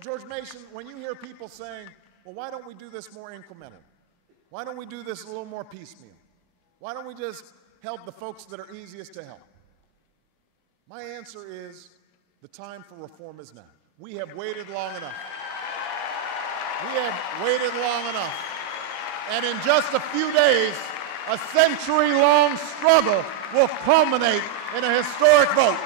George Mason, when you hear people saying, well, why don't we do this more incremental? Why don't we do this a little more piecemeal? Why don't we just help the folks that are easiest to help? My answer is, the time for reform is now. We have waited long enough. We have waited long enough. And in just a few days, a century-long struggle will culminate in a historic vote.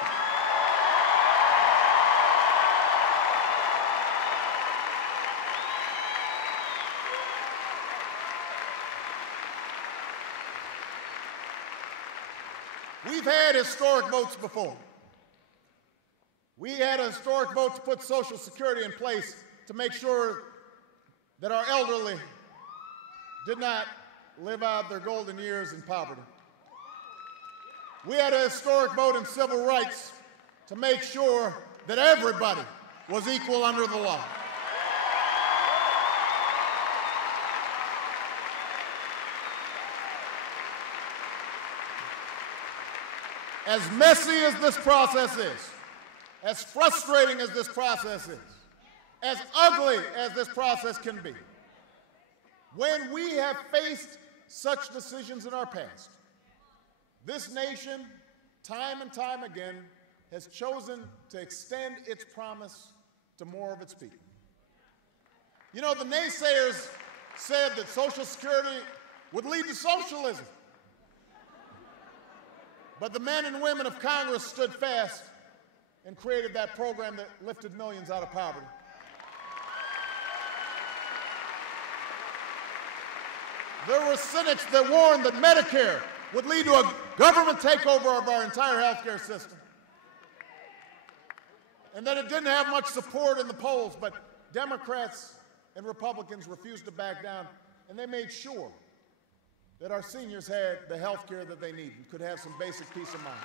We've had historic votes before. We had a historic vote to put Social Security in place to make sure that our elderly did not live out their golden years in poverty. We had a historic vote in civil rights to make sure that everybody was equal under the law. As messy as this process is, as frustrating as this process is, as ugly as this process can be, when we have faced such decisions in our past, this nation, time and time again, has chosen to extend its promise to more of its people. You know, the naysayers said that Social Security would lead to socialism. But the men and women of Congress stood fast and created that program that lifted millions out of poverty. There were cynics that warned that Medicare would lead to a government takeover of our entire healthcare system. And that it didn't have much support in the polls, but Democrats and Republicans refused to back down, and they made sure that our seniors had the health care that they need and could have some basic peace of mind.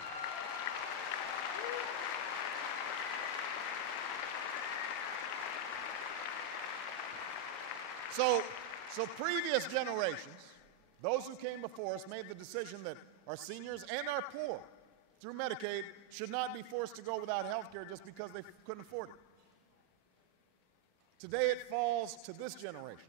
So previous generations, those who came before us, made the decision that our seniors and our poor, through Medicaid, should not be forced to go without health care just because they couldn't afford it. Today it falls to this generation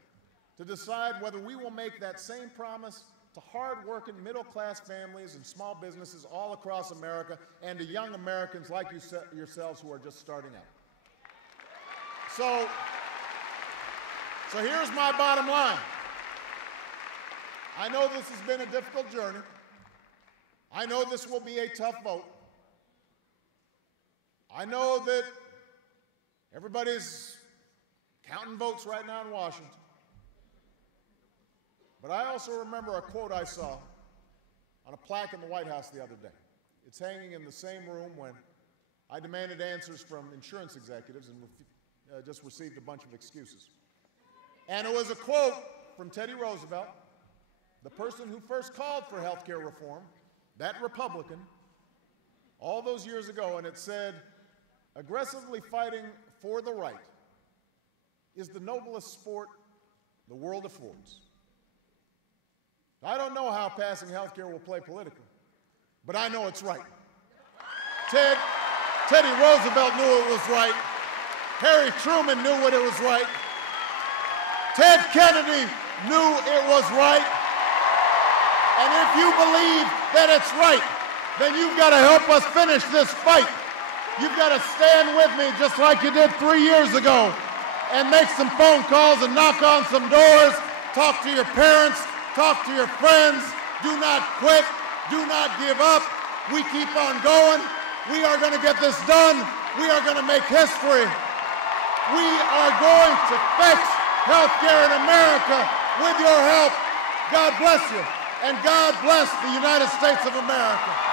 to decide whether we will make that same promise to hard-working middle-class families and small businesses all across America and to young Americans like yourselves who are just starting out. So here's my bottom line. I know this has been a difficult journey. I know this will be a tough vote. I know that everybody's counting votes right now in Washington. But I also remember a quote I saw on a plaque in the White House the other day. It's hanging in the same room when I demanded answers from insurance executives and just received a bunch of excuses. And it was a quote from Teddy Roosevelt, the person who first called for health care reform, that Republican, all those years ago, and it said, "Aggressively fighting for the right is the noblest sport the world affords." I don't know how passing health care will play politically, but I know it's right. Teddy Roosevelt knew it was right. Harry Truman knew what it was right. Ted Kennedy knew it was right. And if you believe that it's right, then you've got to help us finish this fight. You've got to stand with me just like you did 3 years ago and make some phone calls and knock on some doors, talk to your parents, talk to your friends. Do not quit. Do not give up. We keep on going. We are going to get this done. We are going to make history. We are going to fix health care in America with your help. God bless you. And God bless the United States of America.